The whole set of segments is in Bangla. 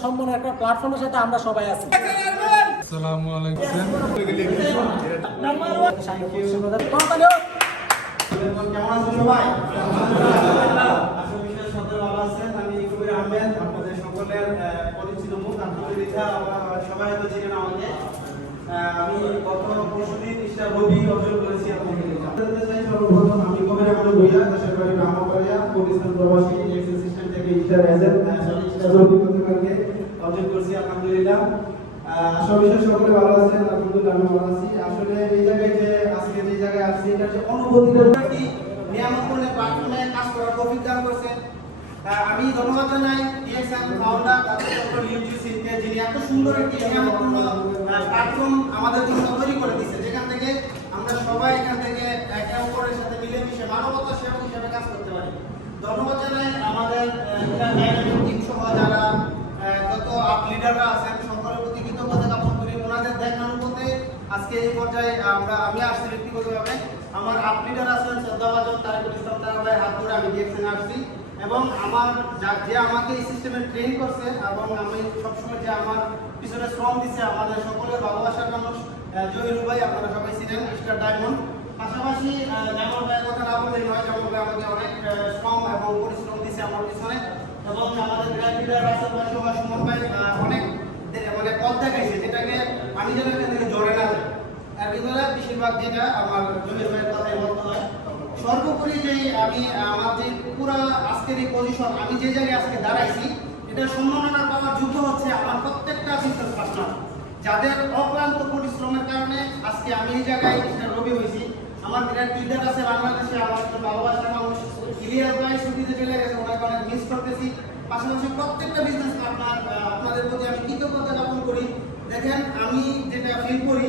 সম্মানের একটা প্ল্যাটফর্মের সাথে আমরা সবাই আছি। আসসালামু আলাইকুম। কেমন আছেন সবাই? ভালো আছেন। আমি কবির আহমেদ, আপনাদের সকলের পরিচিত মুখ। আলহামদুলিল্লাহ সবাই হয়তো চিনেন আমাকে। আমি গত পরশুদিন ইশরা রবি অর্জন করেছি আলহামদুলিল্লাহ। সর্বপ্রথম আমি কবির আহমেদ ভূঁইয়া, দেশের বাড়ি ব্রাহ্মণবাড়িয়া, পাকিস্তান প্রবাসী, এক্সেল সিস্টেম থেকে ইশরা এজেন্ট ইশরা রবি পত্রিকাকে অর্জন করেছি আলহামদুলিল্লাহ। সব বিষয় সকলে ভালো আছেন আলহামদুলিল্লাহ, আমি ভালো আছি। আসলে এই জায়গায় যে আজকে যে জায়গায় আসছি এটা যে অনুভূতিটা কি নিয়ামতপূর্ণ প্ল্যাটফর্মে কাজ করার তৌফিক দান করেছে। আমি ধন্যবাদ জানাই ডিএক্সএন ফাউন্ডার ডক্টর ইউজিসিকে, যিনি এত সুন্দর একটি নিয়ামতপূর্ণ প্ল্যাটফর্ম আমাদের জন্য তৈরি করে দিয়েছে, যেখান থেকে আমরা সবাই এখান থেকে একে অপরের সাথে মিলেমিশে মানবতা সেবক হিসেবে কাজ করতে পারি। ধন্যবাদ জানাই আমাদের ডাইনামিক টিম সহ যারা যত আপ লিডাররা আছেন, সকলের প্রতি কৃতজ্ঞতা জ্ঞাপন করি। ওনাদের দেখানোর পথে আজকে এই পর্যায়ে আমি আসছি ব্যক্তিগতভাবে। আমার আপ লিডার আছেন শ্রদ্ধাভাজন তারেকুল ইসলাম তারা ভাই হাত ধরে আমি ডিএক্সএন আসছি, এবং আমার যে আমাকে এই সিস্টেমে ট্রেন করছে এবং আমি সবসময় যে আমার পিছনে শ্রম দিচ্ছে আমাদের সকলের ভালোবাসার মানুষ জহিরুল ভাই, আপনারা সবাই ছিলেন মিস্টার ডায়মন্ড। পাশাপাশি যেমন ভাইয়ের কথা না বললেই নয়, যেমন ভাই আমাকে অনেক শ্রম এবং পরিশ্রম দিচ্ছে আমার পিছনে, এবং আমাদের গ্র্যান্ড লিডার রাসেল ভাই সহ সুমন ভাই অনেক মানে পথ দেখাইছে, যেটাকে আমি যেন এখান থেকে জড়ে না যাই। এর ভিতরে বেশিরভাগ যেটা আমার জহির ভাইয়ের কথাই বলতে হয়। সর্বোপরি যে আমি আমার যে পুরো আজকের এই পজিশন, আমি যে জায়গায় আজকে দাঁড়াইছি, এটা সম্মাননা পাওয়ার যুদ্ধ হচ্ছে আমার প্রত্যেকটা বিজনেস পার্টনার, যাদের অক্লান্ত পরিশ্রমের কারণে আজকে আমি এই জায়গায় রবি হয়েছি। আমার গ্র্যান্ড লিডার আছে বাংলাদেশে, আমার ভালোবাসার মানুষ ইলিয়াস ভাই ছুটিতে চলে গেছে, ওনাকে অনেক মিস করতেছি। পাশাপাশি প্রত্যেকটা বিজনেস পার্টনার আপনাদের প্রতি আমি কৃতজ্ঞতা জ্ঞাপন করি। দেখেন, আমি যেটা ফিল করি,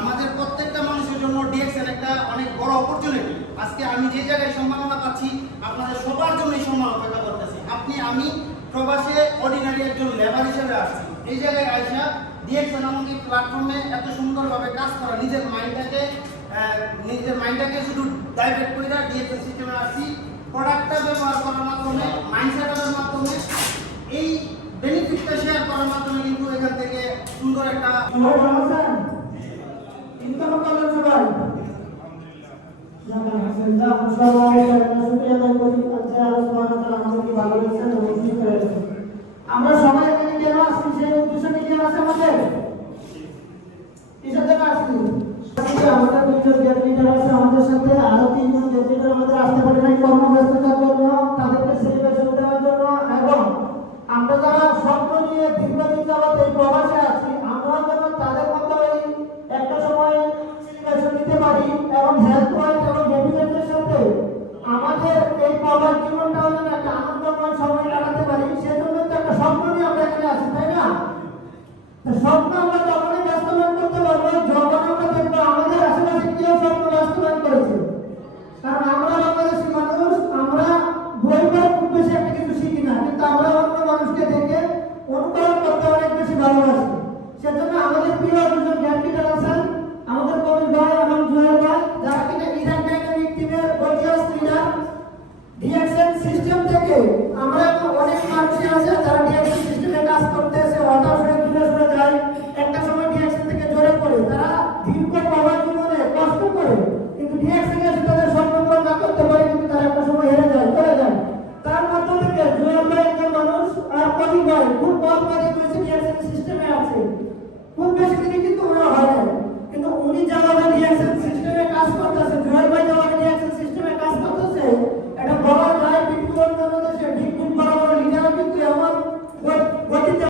আমাদের প্রত্যেকটা মানুষের জন্য ডিএক্সএন একটা অনেক বড় অপরচুনিটি। আজকে আমি যে জায়গায় সম্মাননা পাচ্ছি, আপনাদের সবার জন্য এই সম্মান অপেক্ষা করতেছি। আমি প্রবাসে অর্ডিনারি একজন লেবার হিসেবে আসছি, এই জায়গায় আইসা ডিএক্সএন আমাকে প্ল্যাটফর্মে এত সুন্দরভাবে কাজ করা, নিজের মাইন্ডটাকে শুধু ডাইভার্ট করে দেওয়া, ডিএক্সএন সিস্টেমে আসছি। প্রোডাক্টটা ব্যবহার করার মাধ্যমে, মাইন্ডসেটের মাধ্যমে, এই বেনিফিটটা শেয়ার করার মাধ্যমে কিন্তু এখান থেকে সুন্দর একটা আমরা সবাই এখানে কেন আসছি, সেই উদ্দেশ্যটি কি আছে আমাদের কিসের জন্য আসছি? আমাদের দুজন গেট লিডার আছে আমাদের সাথে, আরো তিনজন গেট লিডার আমাদের আসতে পারে নাই কর্মব্যস্ততার জন্য, তাদেরকে সেলিব্রেশন দেওয়ার জন্য, এবং আমরা যারা স্বপ্ন নিয়ে দীর্ঘদিন যাবত এই প্রবাসে আছি, আমরা যেন তাদের মতো একটা সময় সেলিব্রেশন দিতে পারি, এবং হেলথ ওয়াইজ এবং ডেভিডেন্টের সাথে আমাদের এই প্রবাস জীবনটাও যেন একটা আনন্দময় সময় কাটাতে পারি। সেজন্য তো একটা স্বপ্ন নিয়ে আমরা এখানে আছি, তাই না? স্বপ্ন আমরা তখনই বাস্তবায়ন করতে পারবো যখন আমরা দেখবো আমাদের আশেপাশে কেউ স্বপ্ন বাস্তবায়ন করেছে। কারণ আমরা বাংলাদেশি মানুষ, আমরা বই পড়ে খুব বেশি একটা কিছু শিখি না, কিন্তু আমরা অন্য মানুষকে দেখে অনুকরণ করতে অনেক বেশি ভালোবাসি। সেজন্য আমাদের প্রিয় দুজন জ্ঞান লিডার আছেন, আমাদের কবির ভাই এবং জুয়েল ভাই, যারা কিনা ইরান ডাইনামিক টিমের গর্জিয়াস লিডার। ডিএক্সএন সিস্টেম থেকে আমরা অনেক মানুষই আছে যারা ডিএক্সএন সিস্টেমে কাজ করতেছে, হতাশ হয়ে দূরে সরে যায়, একটা সময় ডিএক্সএন থেকে জড়ে পড়ে, তারা দীর্ঘ প্রবাস জীবনে কষ্ট করে কিন্তু ডিএক্সএন এসে তাদের স্বপ্ন পূরণ না করতে পারে, কিন্তু তারা একটা সময় হেরে যায়, চলে যায়। তার মধ্য থেকে জুয়েল ভাই একজন মানুষ, আর কবি ভাই